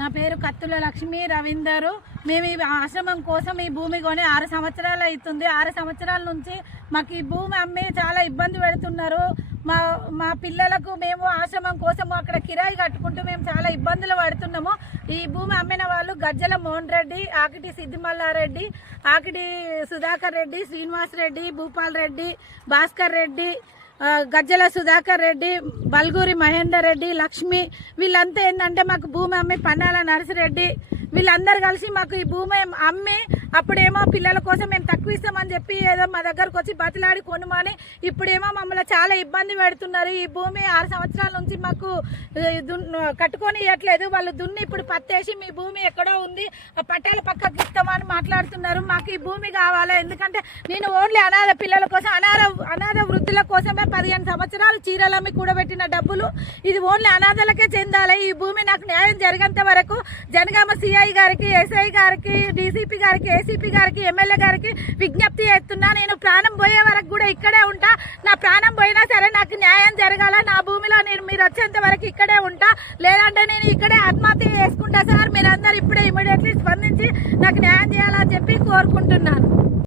నా పేరు కత్తుల లక్ష్మి రవీందరు. మేము ఈ ఆశ్రమం కోసం ఈ భూమి కొని 6 సంవత్సరాలు అవుతుంది. 6 సంవత్సరాల నుంచి మాకు ఈ భూమి అమ్మి చాలా ఇబ్బంది పెడుతున్నారు. మా పిల్లలకు మేము ఆశ్రమం కోసం అక్కడ కిరాయి కట్టుకుంటూ మేము చాలా ఇబ్బందులు పడుతున్నాము. ఈ భూమి అమ్మిన వాళ్ళు గజ్జల మోహన్ రెడ్డి, ఆకిటి సిద్దిమల్లారెడ్డి, ఆకిటి సుధాకర్ రెడ్డి, శ్రీనివాస్ రెడ్డి, భూపాల్ రెడ్డి, భాస్కర్ రెడ్డి, గజ్జల సుధాకర్ రెడ్డి, బల్గూరి మహేందర్ రెడ్డి, లక్ష్మి, వీళ్ళంతా ఏంటంటే మాకు భూమి అమ్మి పన్నాల నర్సిరెడ్డి, వీళ్ళందరూ కలిసి మాకు ఈ భూమి అమ్మి అప్పుడేమో పిల్లల కోసం మేము తక్కువ ఇస్తామని చెప్పి ఏదో మా దగ్గరకు వచ్చి బతిలాడి కొనుమని ఇప్పుడేమో మమ్మల్ని చాలా ఇబ్బంది పెడుతున్నారు. ఈ భూమి 6 సంవత్సరాల నుంచి మాకు కట్టుకొని ఇవ్వట్లేదు. వాళ్ళు దున్ని ఇప్పుడు పత్తేసి మీ భూమి ఎక్కడో ఉంది, ఆ పట్టాల పక్కకి ఇస్తామని మాట్లాడుతున్నారు. మాకు ఈ భూమి కావాలి. ఎందుకంటే నేను ఓన్లీ అనాథ పిల్లల కోసం, అనాథ వృద్ధుల కోసమే 15 సంవత్సరాలు చీరలమ్మి కూడబెట్టిన డబ్బులు ఇది ఓన్లీ అనాథలకే చెందాలి. ఈ భూమి నాకు న్యాయం జరిగేంత వరకు జనగామ సిఐ గారికి, ఎస్ఐ గారికి, డీసీపీ గారికి, ఏసీపీ గారికి, ఎమ్మెల్యే గారికి విజ్ఞప్తి చేస్తున్నా. నేను ప్రాణం పోయే వరకు కూడా ఇక్కడే ఉంటా. నా ప్రాణం పోయినా సరే నాకు న్యాయం జరగాల. నా భూమిలో మీరు వచ్చేంత వరకు ఇక్కడే ఉంటా, లేదంటే నేను ఇక్కడే ఆత్మహత్య చేసుకుంటా సార్. మీరందరూ ఇప్పుడే ఇమీడియట్లీ స్పందించి నాకు న్యాయం చేయాలని చెప్పి కోరుకుంటున్నాను.